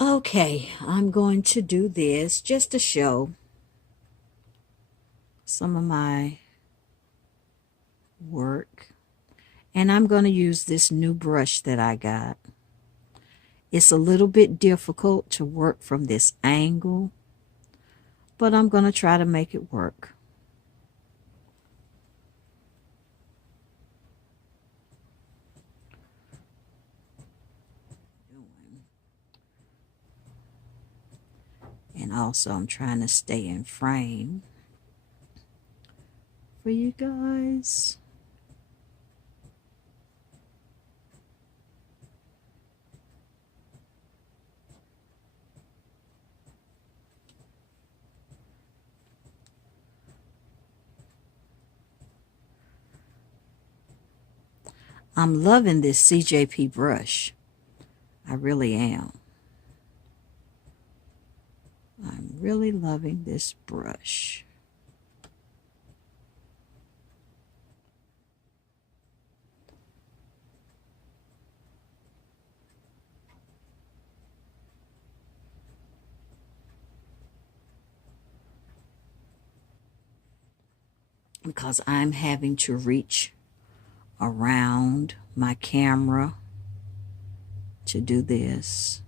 Okay, I'm going to do this just to show some of my work. And I'm going to use this new brush that I got. It's a little bit difficult to work from this angle, but I'm going to try to make it work. And also I'm trying to stay in frame for you guys. I'm loving this CJP brush. I really am. I'm really loving this brush. Because I'm having to reach around my camera to do this.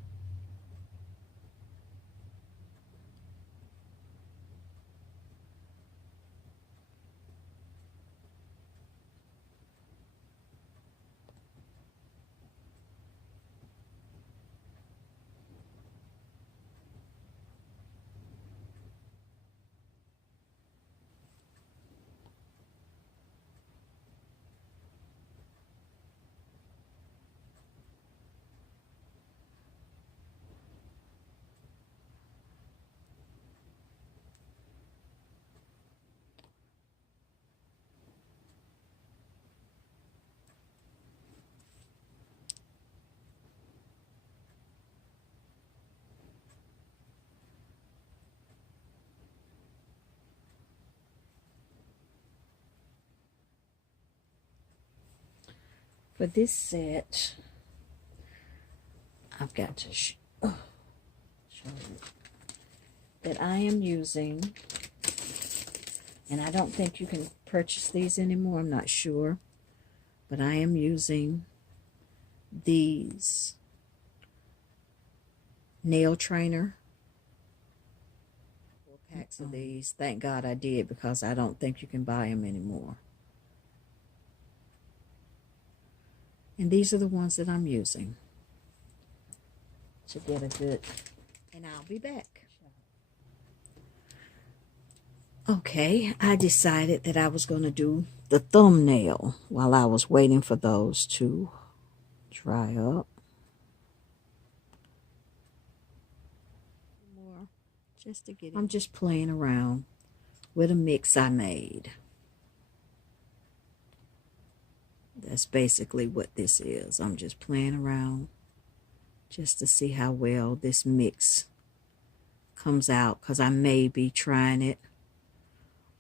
For this set, I've got to show you that I am using, and I don't think you can purchase these anymore, I'm not sure, but I am using these nail trainer. 4 packs of these. Thank God I did, because I don't think you can buy them anymore. And these are the ones that I'm using to get a good, and I'll be back. Okay, I decided that I was going to do the thumbnail while I was waiting for those to dry up. Just to get it. I'm just playing around with a mix I made. That's basically what this is. I'm just playing around just to see how well this mix comes out, because I may be trying it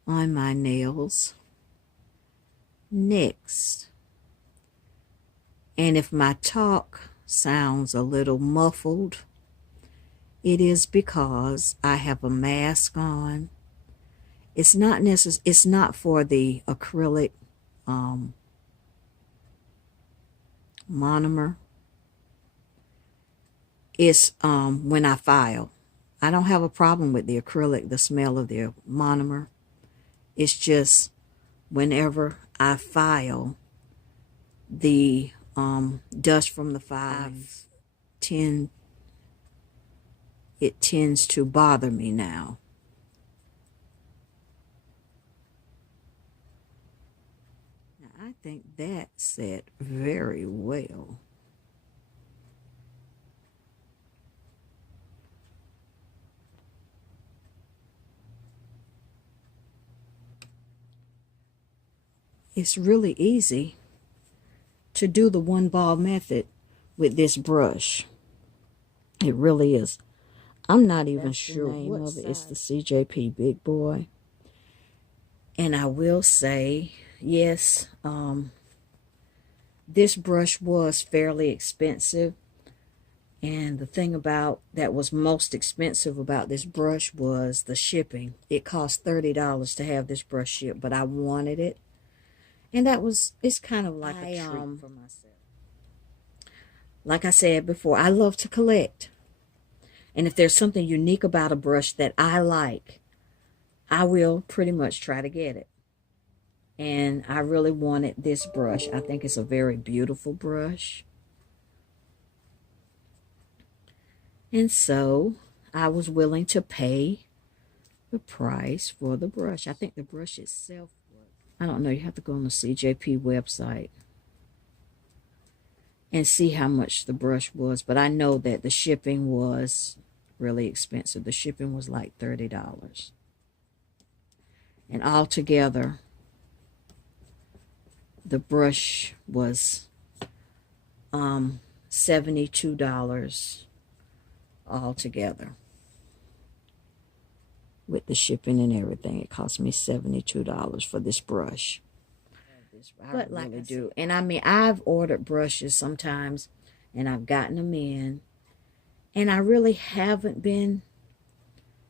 on my nails next. And if my talk sounds a little muffled, it is because I have a mask on. It's not for the acrylic monomer. It's when I file. I don't have a problem with the acrylic, the smell of the monomer. It's just whenever I file, the dust from the file tends to bother me now. Now I think that set very well. It's really easy to do the one ball method with this brush. It really is. I'm not even sure what of it. It's the CJP Big Boy. And I will say, yes, this brush was fairly expensive. And the thing about that was most expensive about this brush was the shipping. It cost $30 to have this brush shipped, but I wanted it. And it's kind of like a treat for myself. Like I said before, I love to collect. And if there's something unique about a brush that I like, I will pretty much try to get it. And I really wanted this brush. I think it's a very beautiful brush. And so I was willing to pay the price for the brush. I think the brush itself, I don't know, you have to go on the CJP website and see how much the brush was. But I know that the shipping was really expensive. The shipping was like $30. And altogether, the brush was $72 altogether. With the shipping and everything, it cost me $72 for this brush. But like I do. And I mean, I've ordered brushes sometimes, and I've gotten them in. And I really haven't been,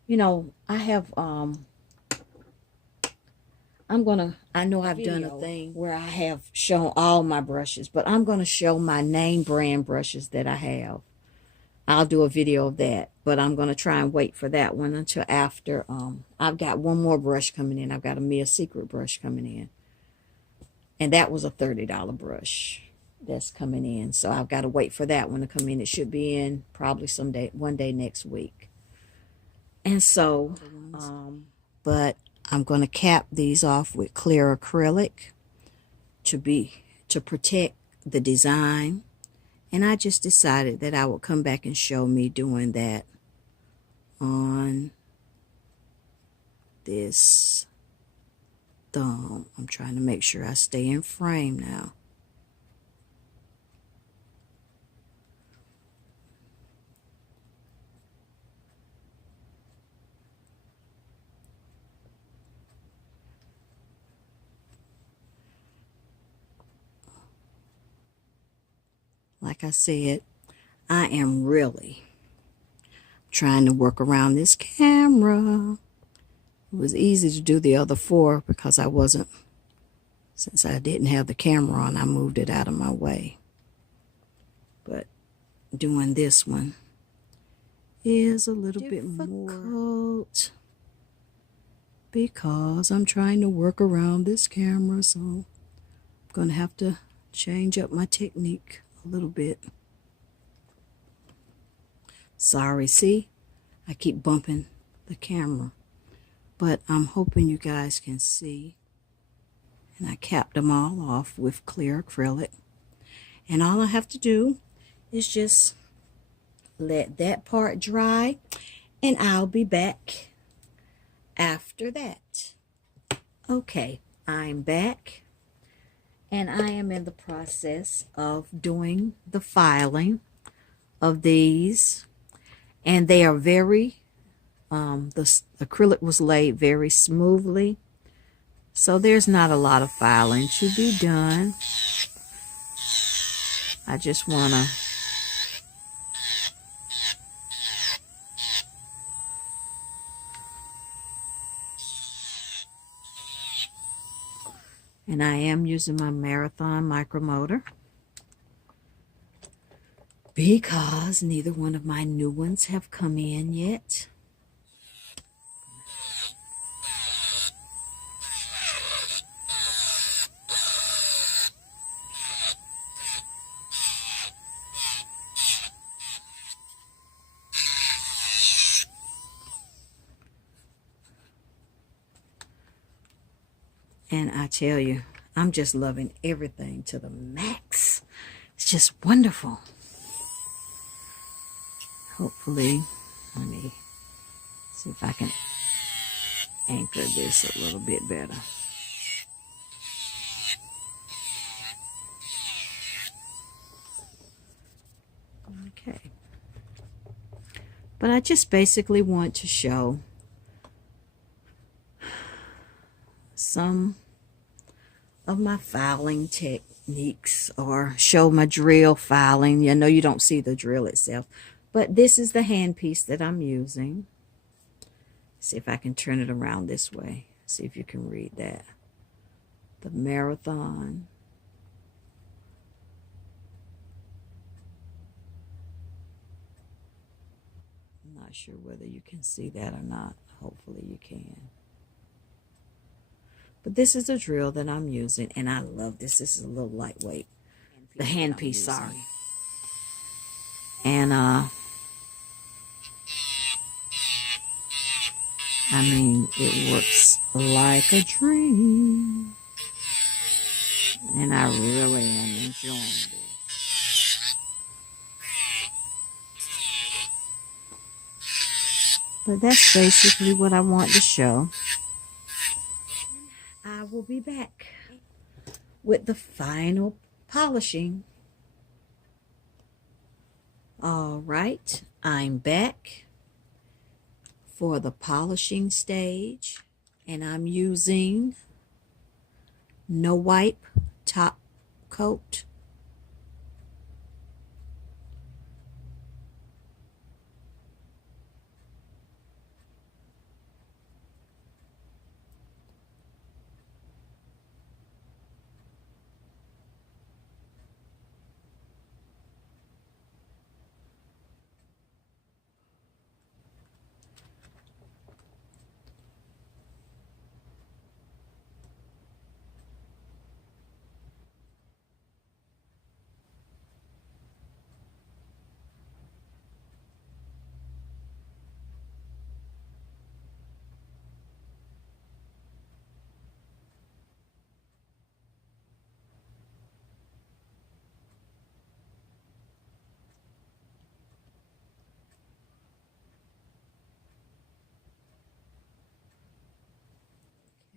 you know, I have, I know I've done a thing where I have shown all my brushes, but I'm going to show my name brand brushes that I have. I'll do a video of that, but I'm going to try and wait for that one until after. I've got one more brush coming in. I've got a Mia Secret brush coming in. And that was a $30 brush that's coming in. So I've got to wait for that one to come in. It should be in probably one day next week. And so, but I'm going to cap these off with clear acrylic to protect the design. And I just decided that I would come back and show me doing that on this thumb. I'm trying to make sure I stay in frame now. Like I said, I am really trying to work around this camera. It was easy to do the other four because since I didn't have the camera on, I moved it out of my way. But doing this one is a little bit more difficult because I'm trying to work around this camera, so I'm going to have to change up my technique a little bit. Sorry, see? I keep bumping the camera. But I'm hoping you guys can see. And I capped them all off with clear acrylic. And all I have to do is just let that part dry. And I'll be back after that. Okay, I'm back. And I am in the process of doing the filing of these. And they are very, the acrylic was laid very smoothly. So there's not a lot of filing to be done. I just want to and I am using my Marathon micromotor because neither one of my new ones have come in yet. And I tell you, I'm just loving everything to the max. It's just wonderful. Hopefully, let me see if I can anchor this a little bit better. Okay. But I just basically want to show some of my filing techniques or show my drill filing. You know, you don't see the drill itself, but this is the handpiece that I'm using. See if I can turn it around this way. See if you can read that. The Marathon. I'm not sure whether you can see that or not. Hopefully you can. But this is the drill that I'm using, and I love this. This is a little lightweight. The handpiece, sorry. And I mean, it works like a dream. And I really am enjoying this. But that's basically what I want to show. I will be back with the final polishing. All right, I'm back for the polishing stage, and I'm using No Wipe Top Coat.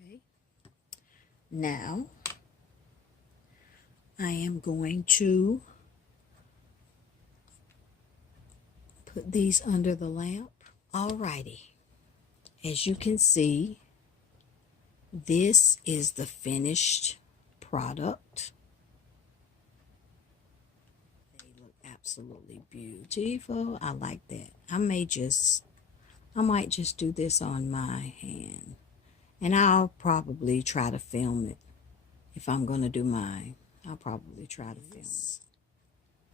Okay. Now, I am going to put these under the lamp. Alrighty. As you can see, this is the finished product. They look absolutely beautiful. I like that. I might just do this on my hand. And I'll probably try to film it. If I'm going to do mine, I'll probably try to film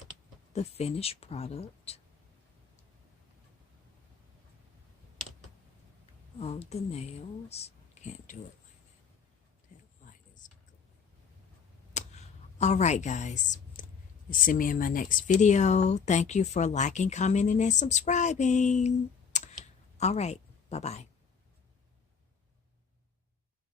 it. The finished product of the nails. Can't do it like that. That light is good. All right, guys. See me in my next video. Thank you for liking, commenting, and subscribing. All right. Bye-bye.